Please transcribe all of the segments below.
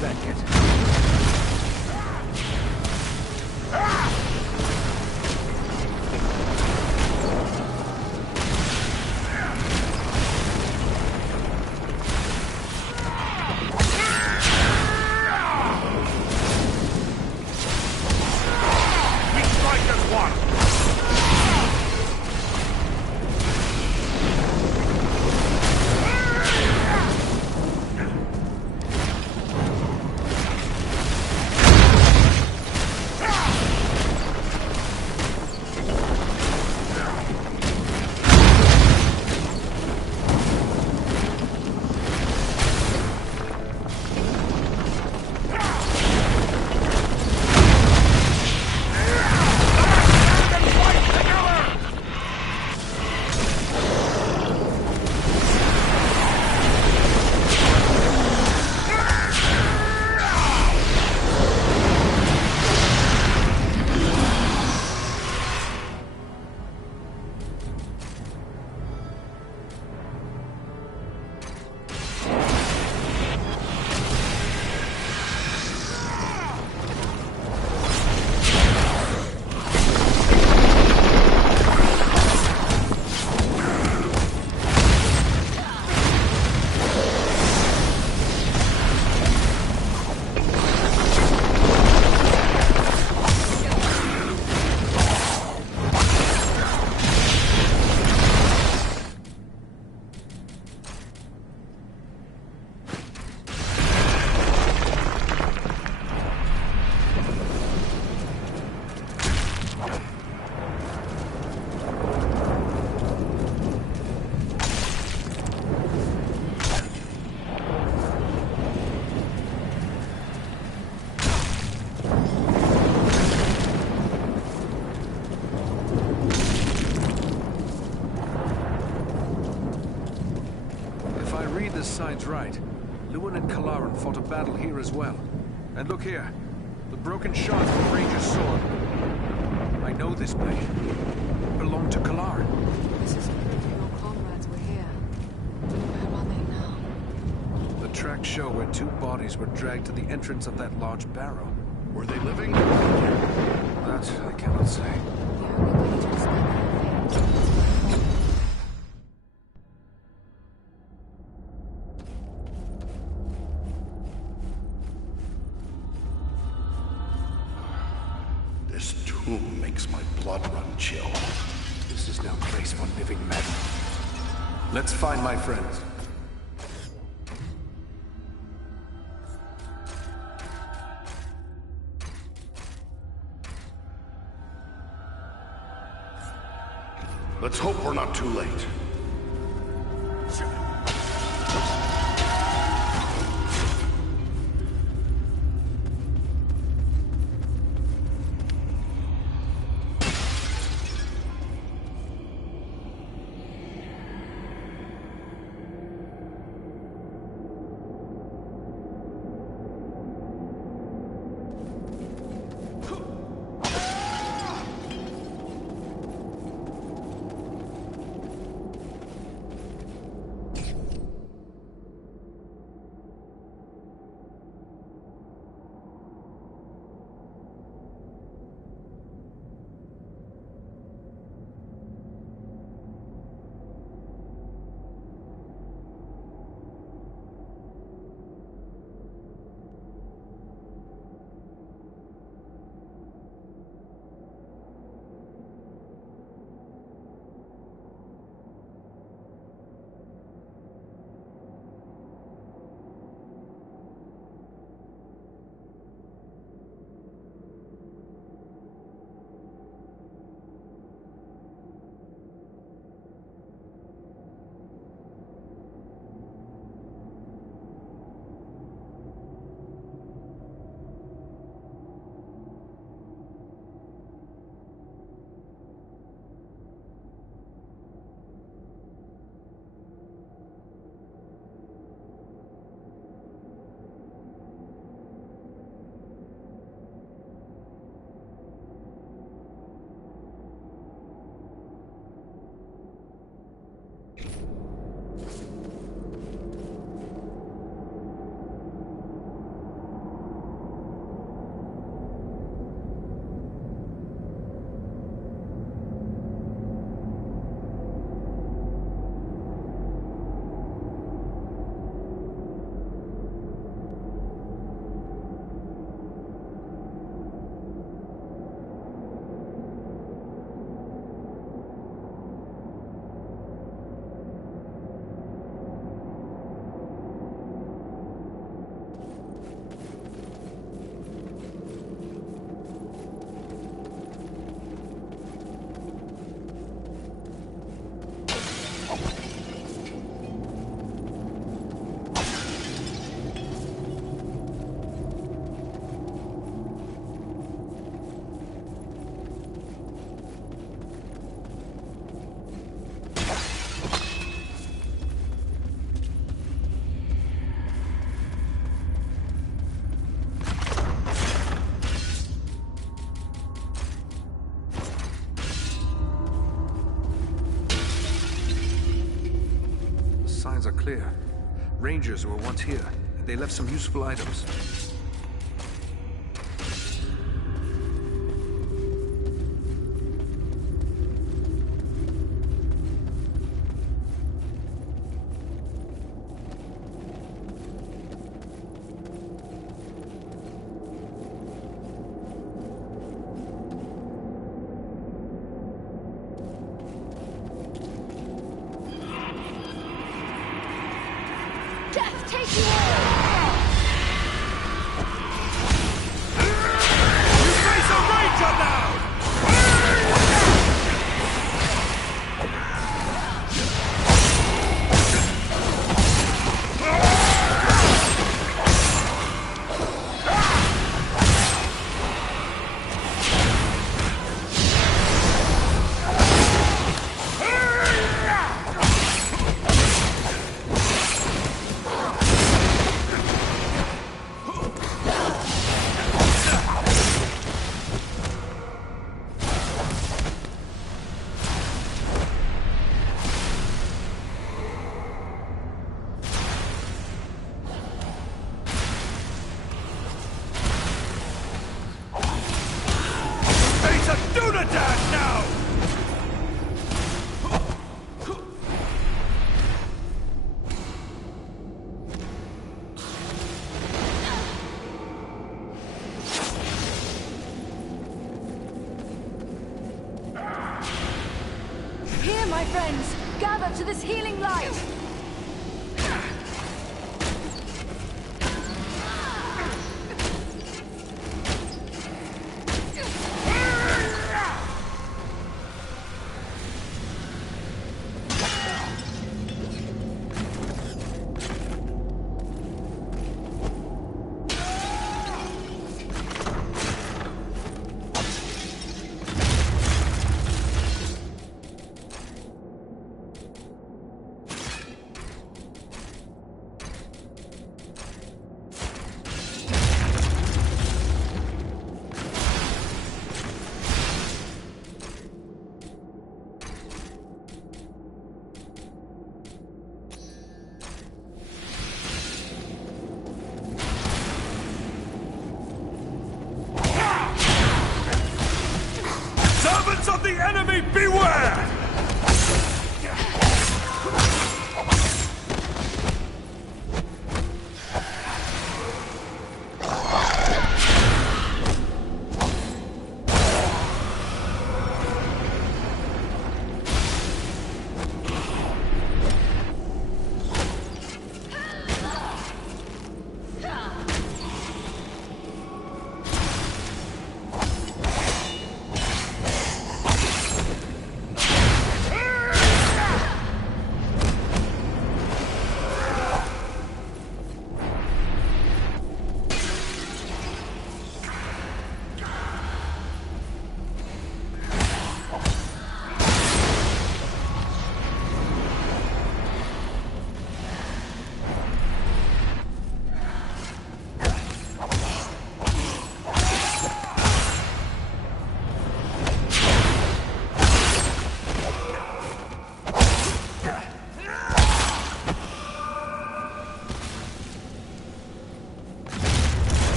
that kid. We strike as one! This side's right. Luan and Kalaran fought a battle here as well. And look here. The broken shards of the Ranger's sword. I know this blade. It belonged to Kalaran. This is proof your comrades were here. Where are they now? The tracks show where two bodies were dragged to the entrance of that large barrow. Were they living? That I cannot say. The only way to explain their fate is to This tomb makes my blood run chill. This is no place for living men. Let's find my friends. Let's hope we're not too late. clear. Rangers were once here, and they left some useful items. Death take you all! You face a ranger now! Face a Dunedain now! Here, my friends! Gather to this healing light! Servants of the enemy, beware!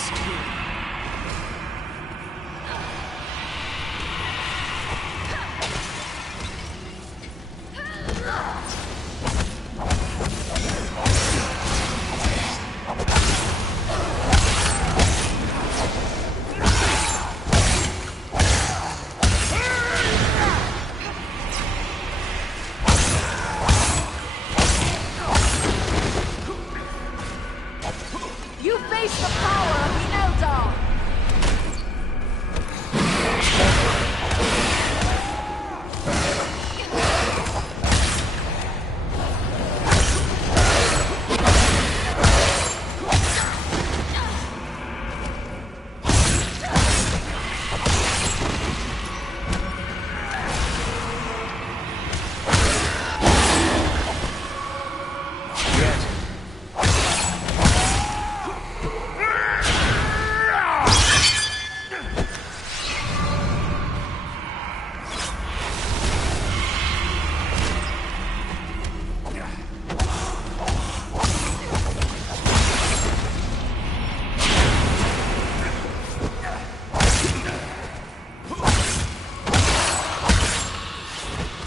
This too. You face the power of the Eldar!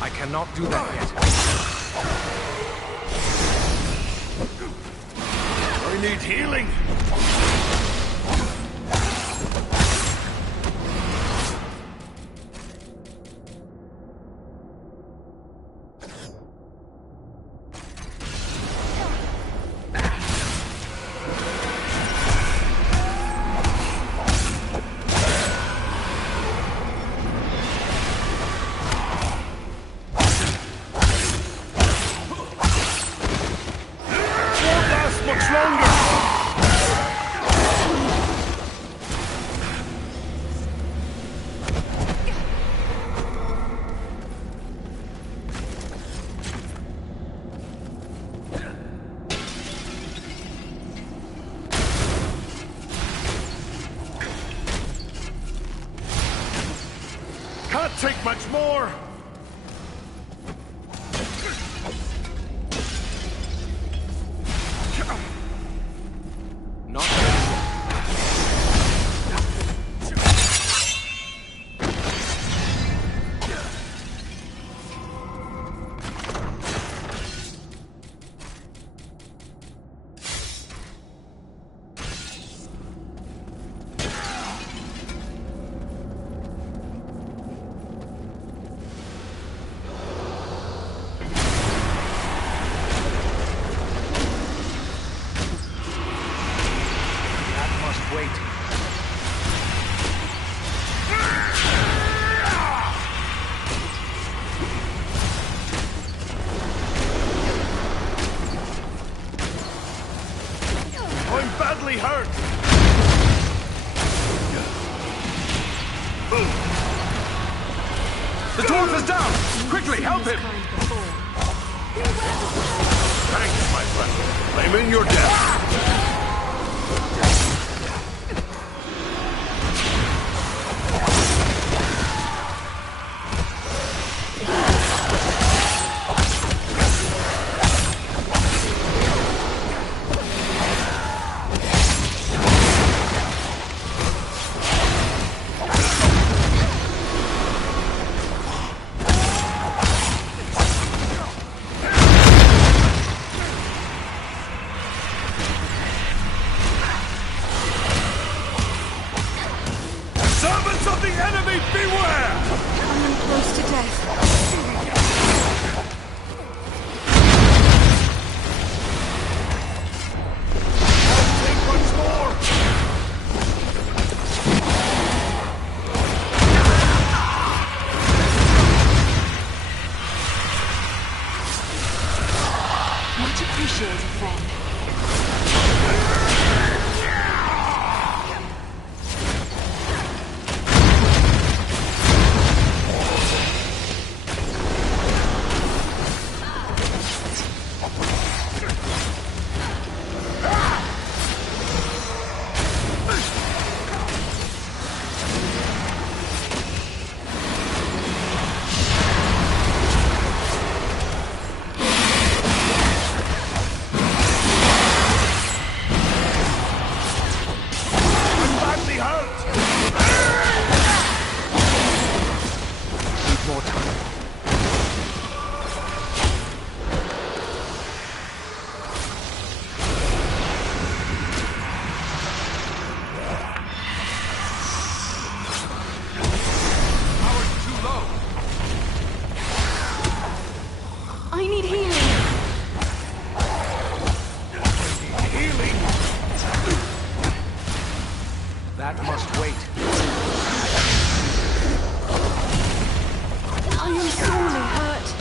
I cannot do that yet. I need healing. Won't last much longer. Can't take much more. Not yet. That must wait. I'm badly hurt. The dwarf is down! Quickly, help him! Kind before. Thanks, my friend. I'm in your debt. Servants of the enemy, beware! Coming close to death. Take much more. Much appreciated, friend. That must wait. I am sorely hurt.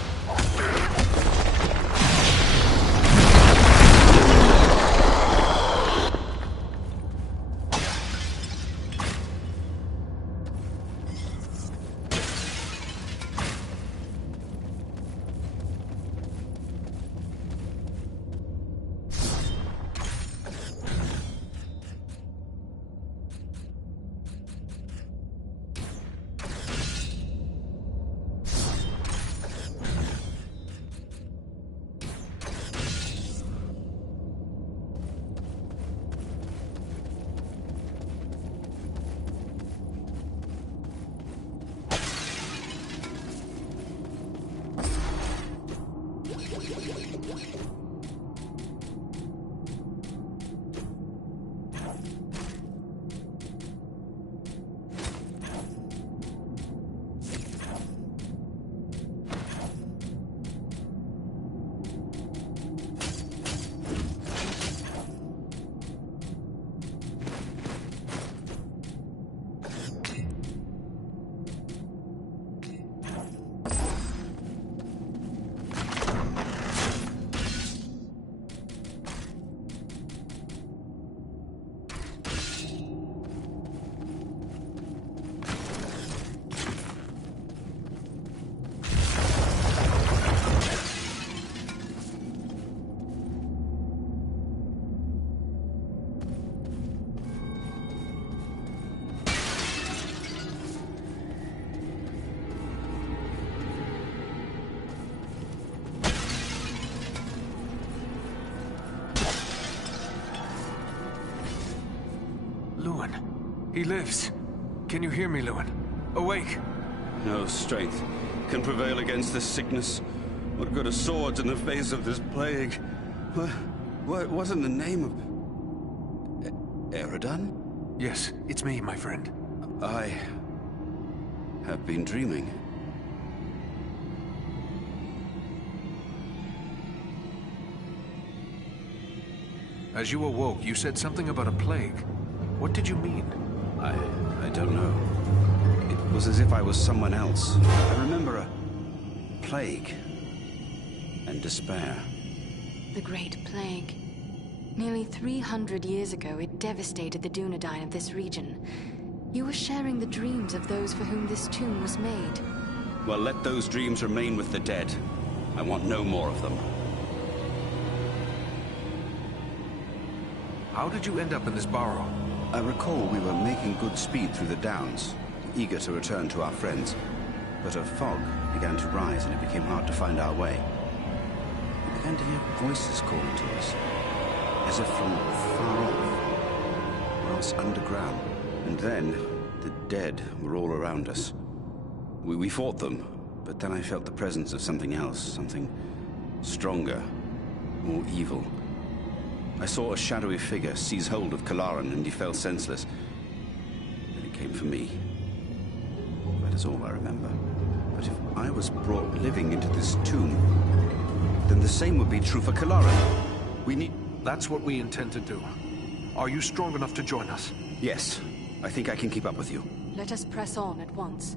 Luan. He lives. Can you hear me, Luan? Awake. No strength can prevail against this sickness. What good are swords in the face of this plague? What wasn't the name of... Eridan? Yes, it's me, my friend. I have been dreaming. As you awoke, you said something about a plague. What did you mean? I don't know. It was as if I was someone else. I remember a plague and despair. The Great Plague. Nearly 300 years ago, it devastated the Dunedain of this region. You were sharing the dreams of those for whom this tomb was made. Well, let those dreams remain with the dead. I want no more of them. How did you end up in this burrow? I recall we were making good speed through the downs, eager to return to our friends. But a fog began to rise and it became hard to find our way. We began to hear voices calling to us, as if from far off, or else underground. And then, the dead were all around us. We fought them, but then I felt the presence of something else, something stronger, more evil. I saw a shadowy figure seize hold of Kalaran and he fell senseless. Then it came for me. That is all I remember. But if I was brought living into this tomb, then the same would be true for Kalaran. We need... That's what we intend to do. Are you strong enough to join us? Yes, I think I can keep up with you. Let us press on at once.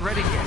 ready yet.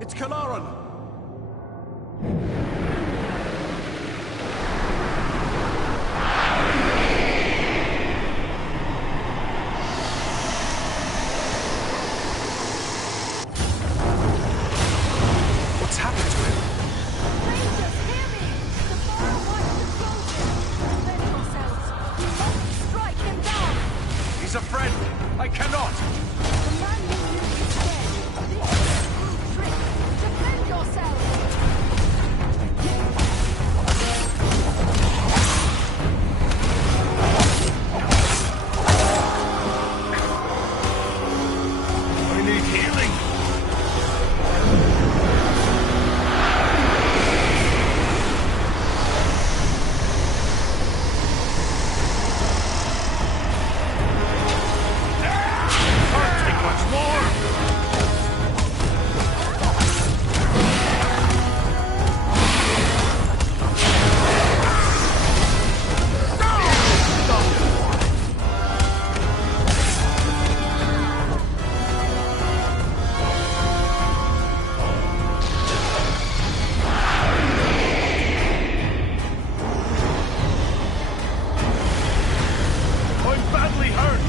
It's Kalaran! What's happened to him? Rangers, hear me! The fire wants to close him! Defend yourselves! You must strike him down! He's a friend! I cannot! The man you knew is dead! This is a cruel trick! Defend yourselves! I need healing! Can't take much more! I'm badly hurt!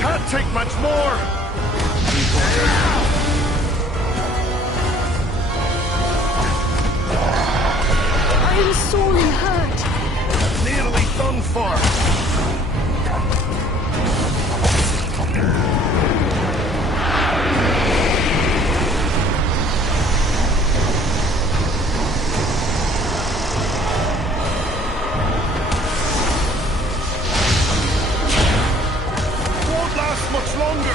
Can't take much more! I am sorely hurt. Nearly done for! longer!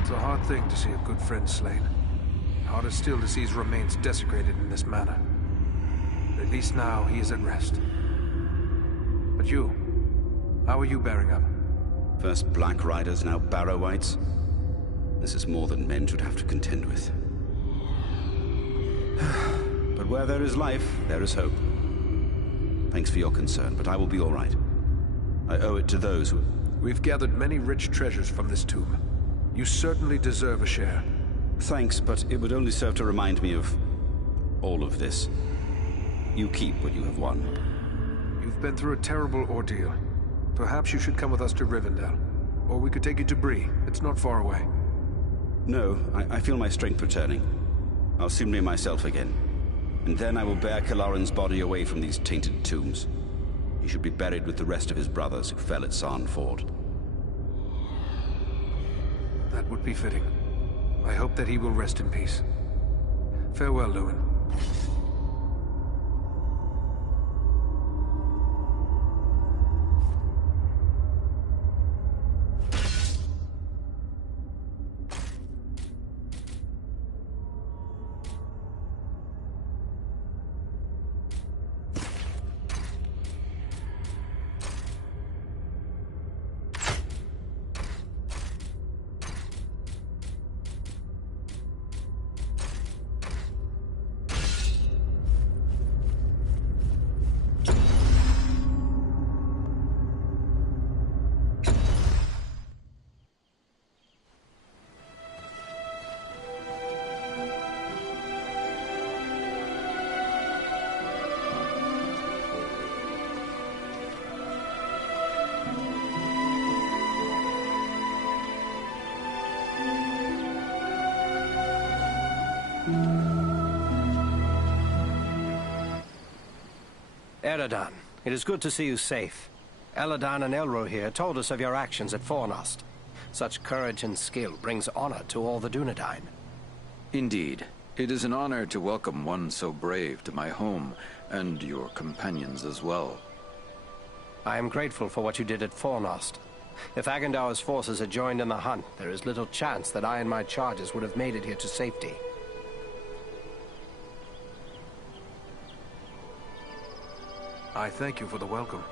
It's a hard thing to see a good friend slain. Harder still to see his remains desecrated in this manner. But at least now he is at rest. But you, how are you bearing up? First Black Riders, now Barrow-wights. This is more than men should have to contend with. But where there is life, there is hope. Thanks for your concern, but I will be all right. I owe it to those who... We've gathered many rich treasures from this tomb. You certainly deserve a share. Thanks, but it would only serve to remind me of all of this. You keep what you have won. You've been through a terrible ordeal. Perhaps you should come with us to Rivendell. Or we could take you to Bree. It's not far away. No, I feel my strength returning. I'll soon be myself again. And then I will bear Kalarin's body away from these tainted tombs. He should be buried with the rest of his brothers who fell at Sarn Ford. That would be fitting. I hope that he will rest in peace. Farewell, Luwin. Eredin, it is good to see you safe. Elladan and Elro here told us of your actions at Fornost. Such courage and skill brings honor to all the Dunedain. Indeed. It is an honor to welcome one so brave to my home, and your companions as well. I am grateful for what you did at Fornost. If Agandaur's forces had joined in the hunt, there is little chance that I and my charges would have made it here to safety. I thank you for the welcome.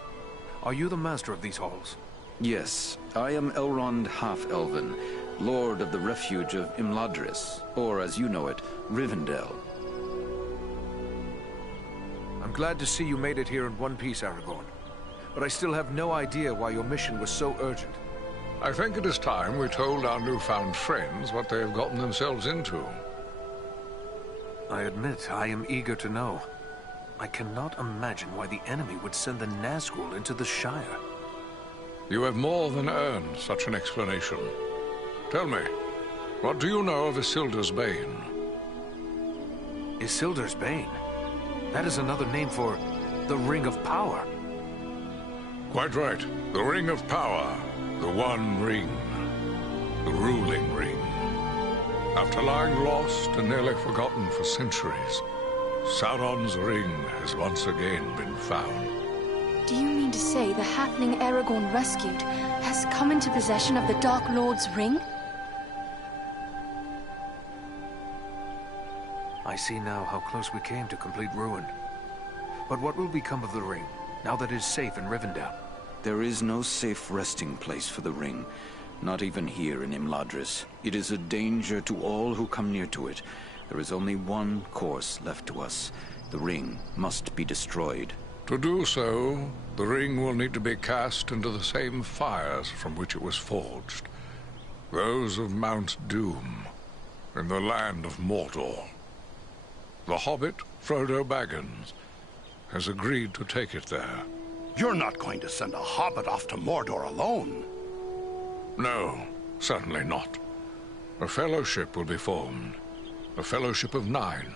Are you the master of these halls? Yes, I am Elrond Half-Elven, Lord of the Refuge of Imladris, or as you know it, Rivendell. I'm glad to see you made it here in one piece, Aragorn. But I still have no idea why your mission was so urgent. I think it is time we told our newfound friends what they have gotten themselves into. I admit, I am eager to know. I cannot imagine why the enemy would send the Nazgul into the Shire. You have more than earned such an explanation. Tell me, what do you know of Isildur's Bane? Isildur's Bane? That is another name for the Ring of Power. Quite right. The Ring of Power. The One Ring. The ruling ring. After lying lost and nearly forgotten for centuries, Sauron's ring has once again been found. Do you mean to say the halfling Aragorn rescued has come into possession of the Dark Lord's ring? I see now how close we came to complete ruin. But what will become of the ring, now that it is safe in Rivendell? There is no safe resting place for the ring, not even here in Imladris. It is a danger to all who come near to it. There is only one course left to us. The ring must be destroyed. To do so, the ring will need to be cast into the same fires from which it was forged. Those of Mount Doom, in the land of Mordor. The hobbit, Frodo Baggins, has agreed to take it there. You're not going to send a hobbit off to Mordor alone. No, certainly not. A fellowship will be formed. A fellowship of 9.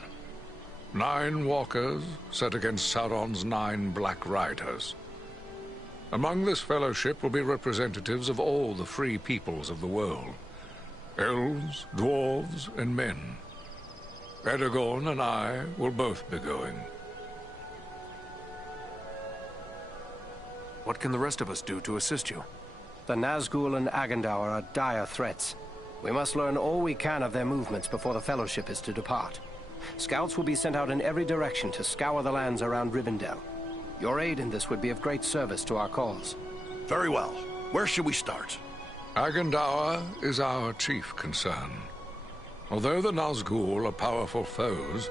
9 walkers set against Sauron's 9 Black Riders. Among this fellowship will be representatives of all the free peoples of the world. Elves, dwarves, and men. Aragorn and I will both be going. What can the rest of us do to assist you? The Nazgul and Agandaur are dire threats. We must learn all we can of their movements before the Fellowship is to depart. Scouts will be sent out in every direction to scour the lands around Rivendell. Your aid in this would be of great service to our cause. Very well. Where should we start? Agandaur is our chief concern. Although the Nazgul are powerful foes,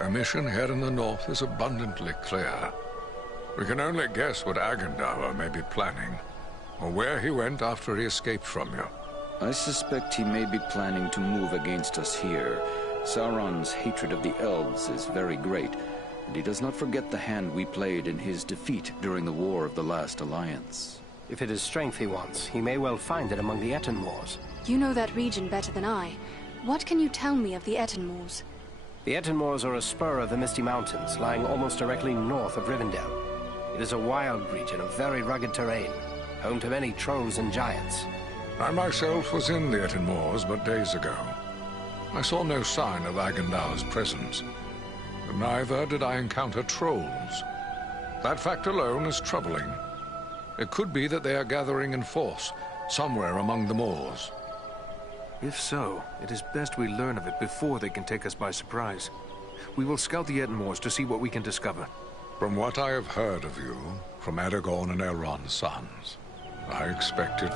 our mission here in the north is abundantly clear. We can only guess what Agandaur may be planning, or where he went after he escaped from you. I suspect he may be planning to move against us here. Sauron's hatred of the elves is very great, and he does not forget the hand we played in his defeat during the War of the Last Alliance. If it is strength he wants, he may well find it among the Etenmoors. You know that region better than I. What can you tell me of the Etenmoors? The Etenmoors are a spur of the Misty Mountains, lying almost directly north of Rivendell. It is a wild region of very rugged terrain, home to many trolls and giants. I myself was in the Etenmoors but days ago. I saw no sign of Agandaur's presence, but neither did I encounter trolls. That fact alone is troubling. It could be that they are gathering in force, somewhere among the moors. If so, it is best we learn of it before they can take us by surprise. We will scout the Etenmoors to see what we can discover. From what I have heard of you, from Aragorn and Elrond's sons, I expected...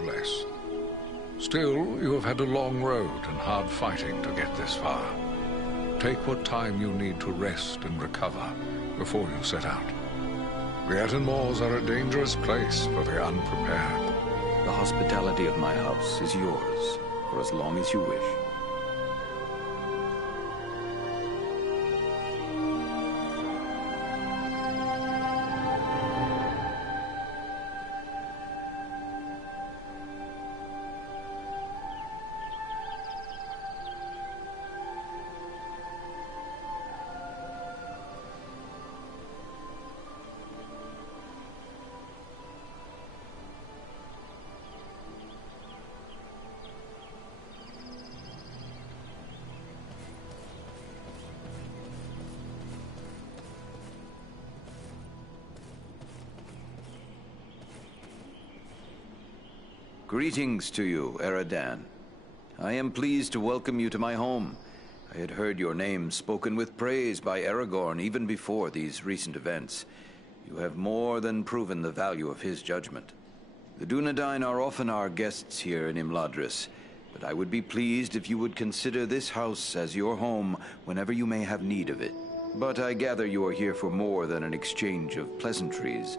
less. Still, you have had a long road and hard fighting to get this far. Take what time you need to rest and recover before you set out. The Etten Moors are a dangerous place for the unprepared. The hospitality of my house is yours for as long as you wish. Greetings to you, Eradan. I am pleased to welcome you to my home. I had heard your name spoken with praise by Aragorn even before these recent events. You have more than proven the value of his judgment. The Dunedain are often our guests here in Imladris, but I would be pleased if you would consider this house as your home whenever you may have need of it. But I gather you are here for more than an exchange of pleasantries.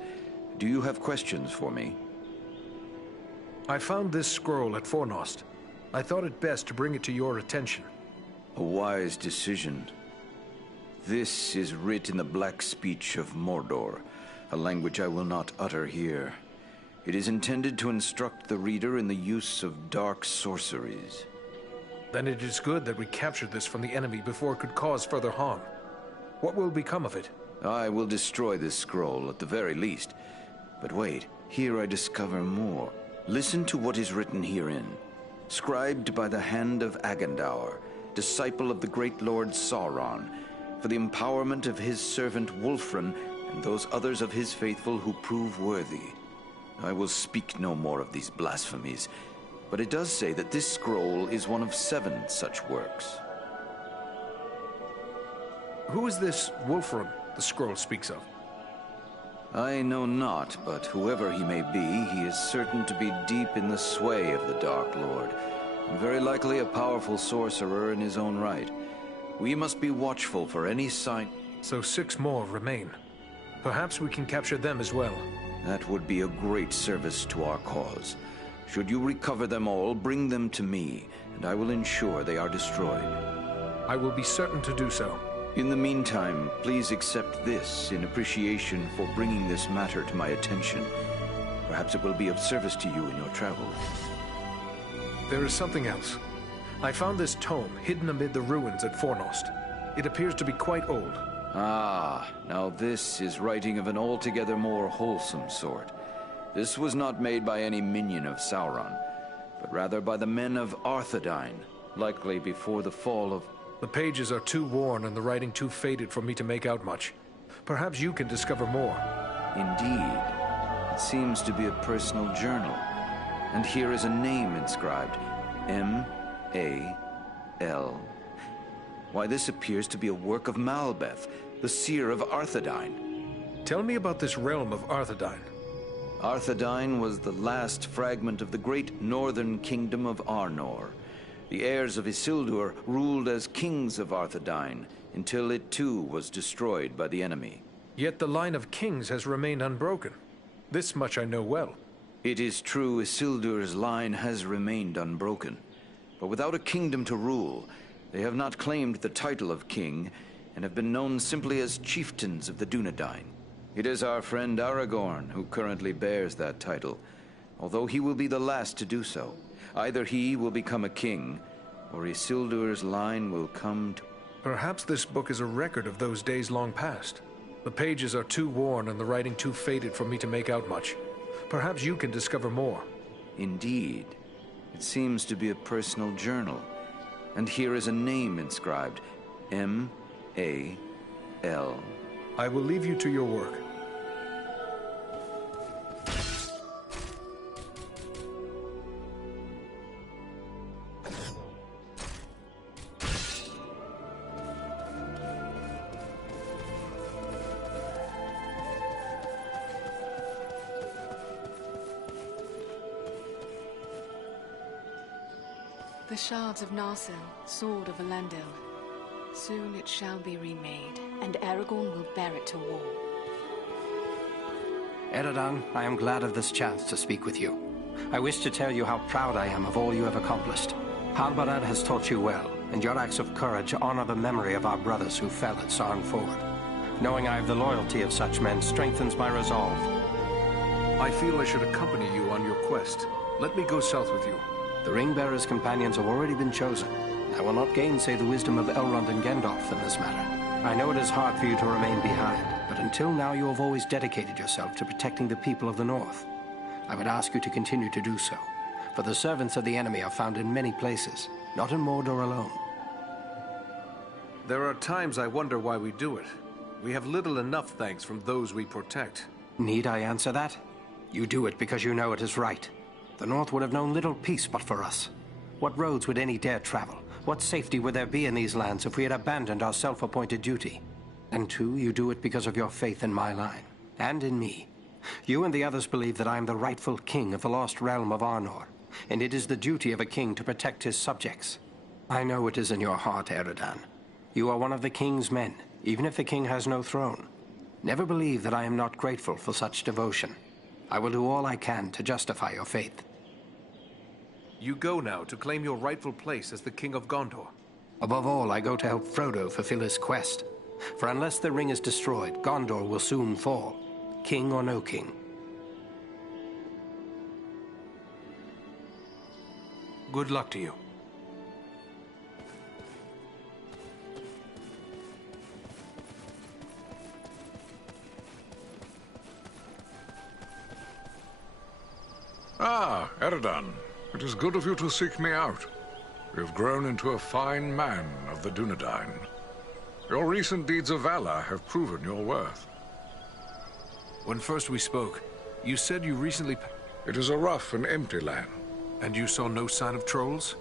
Do you have questions for me? I found this scroll at Fornost. I thought it best to bring it to your attention. A wise decision. This is writ in the black speech of Mordor, a language I will not utter here. It is intended to instruct the reader in the use of dark sorceries. Then it is good that we captured this from the enemy before it could cause further harm. What will become of it? I will destroy this scroll at the very least. But wait, here I discover more. Listen to what is written herein. Scribed by the hand of Agandaur, disciple of the great Lord Sauron, for the empowerment of his servant Wulfrun and those others of his faithful who prove worthy. I will speak no more of these blasphemies, but it does say that this scroll is one of 7 such works. Who is this Wulfrun the scroll speaks of? I know not, but whoever he may be, he is certain to be deep in the sway of the Dark Lord, and very likely a powerful sorcerer in his own right. We must be watchful for any sign. So 6 more remain. Perhaps we can capture them as well. That would be a great service to our cause. Should you recover them all, bring them to me, and I will ensure they are destroyed. I will be certain to do so. In the meantime, please accept this in appreciation for bringing this matter to my attention. Perhaps it will be of service to you in your travels. There is something else. I found this tome hidden amid the ruins at Fornost. It appears to be quite old. Ah, now this is writing of an altogether more wholesome sort. This was not made by any minion of Sauron, but rather by the men of Arthedain, likely before the fall of... The pages are too worn and the writing too faded for me to make out much. Perhaps you can discover more. Indeed. It seems to be a personal journal. And here is a name inscribed. M-A-L. Why, this appears to be a work of Malbeth, the seer of Arthedain. Tell me about this realm of Arthedain. Arthedain was the last fragment of the great northern kingdom of Arnor. The heirs of Isildur ruled as kings of Arthedain, until it too was destroyed by the enemy. Yet the line of kings has remained unbroken. This much I know well. It is true Isildur's line has remained unbroken, but without a kingdom to rule, they have not claimed the title of king, and have been known simply as chieftains of the Dunedain. It is our friend Aragorn who currently bears that title, although he will be the last to do so. Either he will become a king, or Isildur's line will come to... Perhaps this book is a record of those days long past. The pages are too worn and the writing too faded for me to make out much. Perhaps you can discover more. Indeed. It seems to be a personal journal. And here is a name inscribed. M-A-L. I will leave you to your work. The shards of Narsil, sword of Elendil. Soon it shall be remade, and Aragorn will bear it to war. Eredan, I am glad of this chance to speak with you. I wish to tell you how proud I am of all you have accomplished. Halbarad has taught you well, and your acts of courage honor the memory of our brothers who fell at Sarn Ford. Knowing I have the loyalty of such men strengthens my resolve. I feel I should accompany you on your quest. Let me go south with you. The Ring-Bearer's companions have already been chosen. I will not gainsay the wisdom of Elrond and Gandalf in this matter. I know it is hard for you to remain behind, but until now you have always dedicated yourself to protecting the people of the North. I would ask you to continue to do so, for the servants of the enemy are found in many places, not in Mordor alone. There are times I wonder why we do it. We have little enough thanks from those we protect. Need I answer that? You do it because you know it is right. The North would have known little peace but for us. What roads would any dare travel? What safety would there be in these lands if we had abandoned our self-appointed duty? And two, you do it because of your faith in my line, and in me. You and the others believe that I am the rightful king of the lost realm of Arnor, and it is the duty of a king to protect his subjects. I know it is in your heart, Eredan. You are one of the king's men, even if the king has no throne. Never believe that I am not grateful for such devotion. I will do all I can to justify your faith. You go now to claim your rightful place as the King of Gondor. Above all, I go to help Frodo fulfill his quest. For unless the ring is destroyed, Gondor will soon fall, king or no king. Good luck to you. Ah, Eredan. It is good of you to seek me out. You have grown into a fine man of the Dunedain. Your recent deeds of valor have proven your worth. When first we spoke, you said you recently... It is a rough and empty land. And you saw no sign of trolls?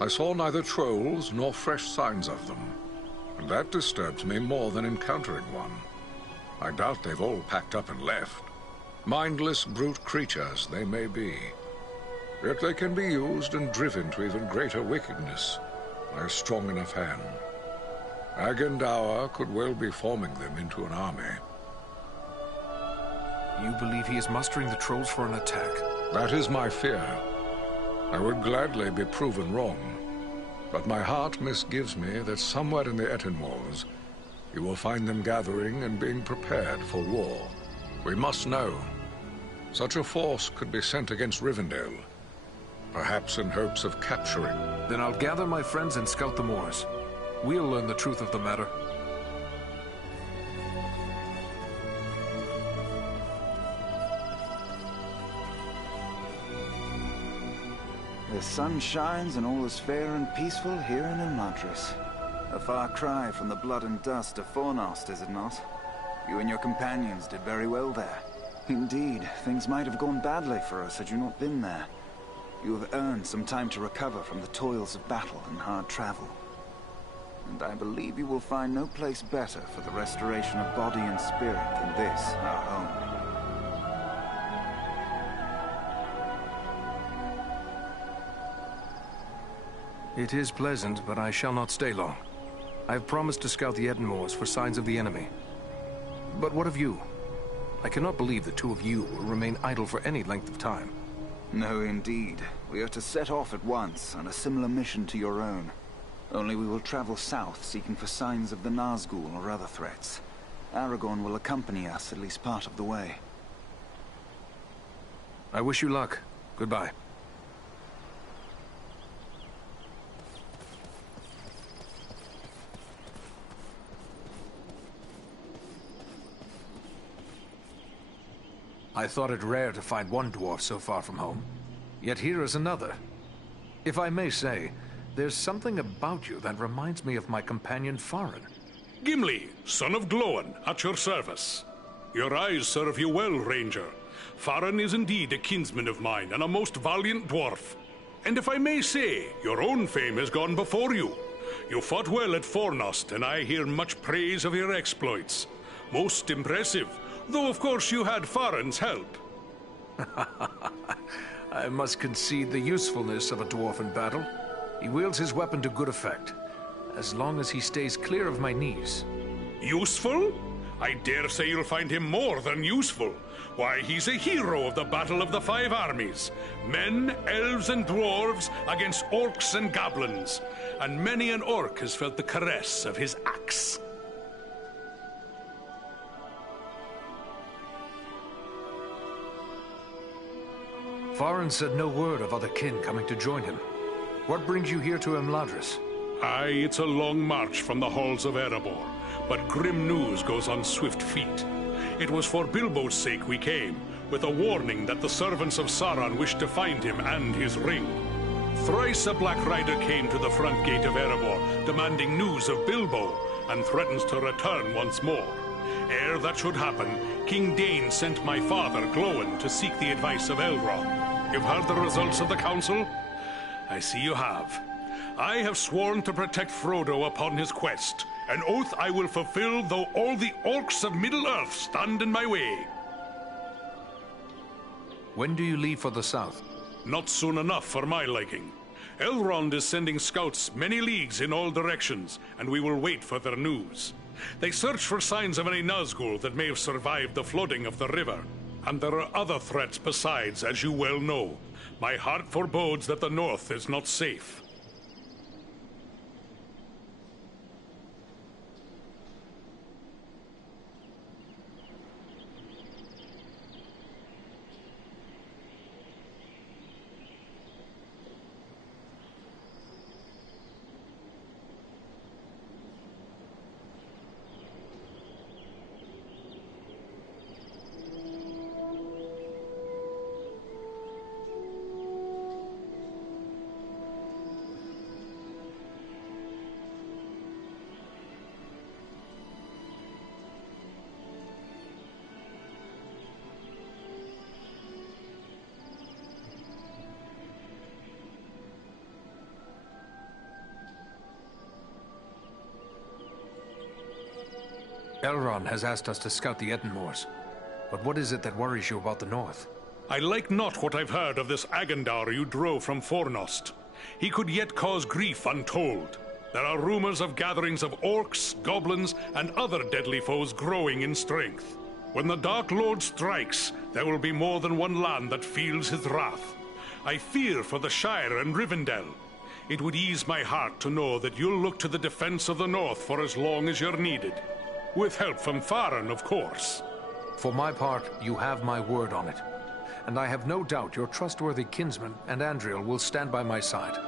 I saw neither trolls nor fresh signs of them. And that disturbs me more than encountering one. I doubt they've all packed up and left. Mindless brute creatures they may be. Yet they can be used and driven to even greater wickedness by a strong enough hand. Agendaur could well be forming them into an army. You believe he is mustering the trolls for an attack? That is my fear. I would gladly be proven wrong, but my heart misgives me that somewhere in the Etenmoors, you will find them gathering and being prepared for war. We must know. Such a force could be sent against Rivendell, perhaps in hopes of capturing. Then I'll gather my friends and scout the moors. We'll learn the truth of the matter. The sun shines and all is fair and peaceful here in Imladris. A far cry from the blood and dust of Fornost, is it not? You and your companions did very well there. Indeed, things might have gone badly for us had you not been there. You have earned some time to recover from the toils of battle and hard travel. And I believe you will find no place better for the restoration of body and spirit than this, our home. It is pleasant, but I shall not stay long. I have promised to scout the Etenmoors for signs of the enemy. But what of you? I cannot believe the two of you will remain idle for any length of time. No, indeed. We are to set off at once on a similar mission to your own. Only we will travel south, seeking for signs of the Nazgul or other threats. Aragorn will accompany us at least part of the way. I wish you luck. Goodbye. I thought it rare to find one dwarf so far from home. Yet here is another. If I may say, there's something about you that reminds me of my companion Farin. Gimli, son of Glóin, at your service. Your eyes serve you well, Ranger. Farin is indeed a kinsman of mine, and a most valiant dwarf. And if I may say, your own fame has gone before you. You fought well at Fornost, and I hear much praise of your exploits. Most impressive, though of course you had Farin's help. I must concede the usefulness of a dwarf in battle. He wields his weapon to good effect, as long as he stays clear of my knees. Useful? I dare say you'll find him more than useful. Why, he's a hero of the Battle of the Five Armies. Men, elves, and dwarves against orcs and goblins. And many an orc has felt the caress of his axe. Farron said no word of other kin coming to join him. What brings you here to Imladris? Aye, it's a long march from the halls of Erebor, but grim news goes on swift feet. It was for Bilbo's sake we came, with a warning that the servants of Sauron wished to find him and his ring. Thrice a Black Rider came to the front gate of Erebor, demanding news of Bilbo, and threatens to return once more. Ere that should happen, King Dain sent my father, Glóin, to seek the advice of Elrond. You've heard the results of the council? I see you have. I have sworn to protect Frodo upon his quest, an oath I will fulfill though all the orcs of Middle-earth stand in my way. When do you leave for the south? Not soon enough for my liking. Elrond is sending scouts many leagues in all directions, and we will wait for their news. They search for signs of any Nazgul that may have survived the flooding of the river. And there are other threats besides, as you well know. My heart forebodes that the north is not safe. Elrond has asked us to scout the Edenmoors. But what is it that worries you about the north? I like not what I've heard of this Agandaur you drove from Fornost. He could yet cause grief untold. There are rumors of gatherings of orcs, goblins, and other deadly foes growing in strength. When the Dark Lord strikes, there will be more than one land that feels his wrath. I fear for the Shire and Rivendell. It would ease my heart to know that you'll look to the defense of the north for as long as you're needed. With help from Farron, of course. For my part, you have my word on it. And I have no doubt your trustworthy kinsman and Andriel will stand by my side.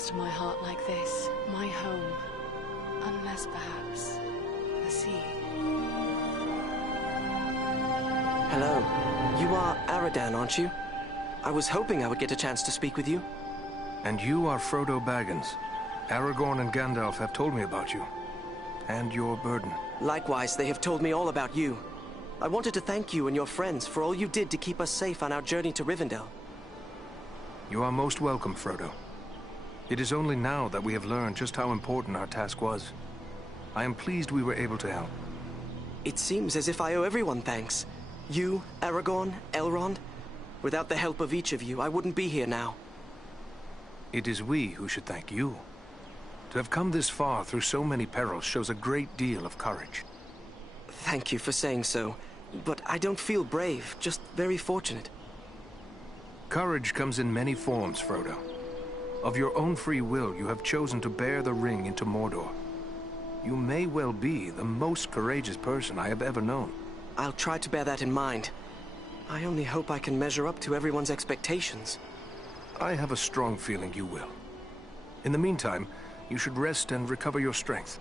close to my heart like this, my home. Unless perhaps the sea. Hello. You are Aradan, aren't you? I was hoping I would get a chance to speak with you. And you are Frodo Baggins. Aragorn and Gandalf have told me about you. And your burden. Likewise, they have told me all about you. I wanted to thank you and your friends for all you did to keep us safe on our journey to Rivendell. You are most welcome, Frodo. It is only now that we have learned just how important our task was. I am pleased we were able to help. It seems as if I owe everyone thanks. You, Aragorn, Elrond. Without the help of each of you, I wouldn't be here now. It is we who should thank you. To have come this far through so many perils shows a great deal of courage. Thank you for saying so, but I don't feel brave, just very fortunate. Courage comes in many forms, Frodo. Of your own free will, you have chosen to bear the ring into Mordor. You may well be the most courageous person I have ever known. I'll try to bear that in mind. I only hope I can measure up to everyone's expectations. I have a strong feeling you will. In the meantime, you should rest and recover your strength.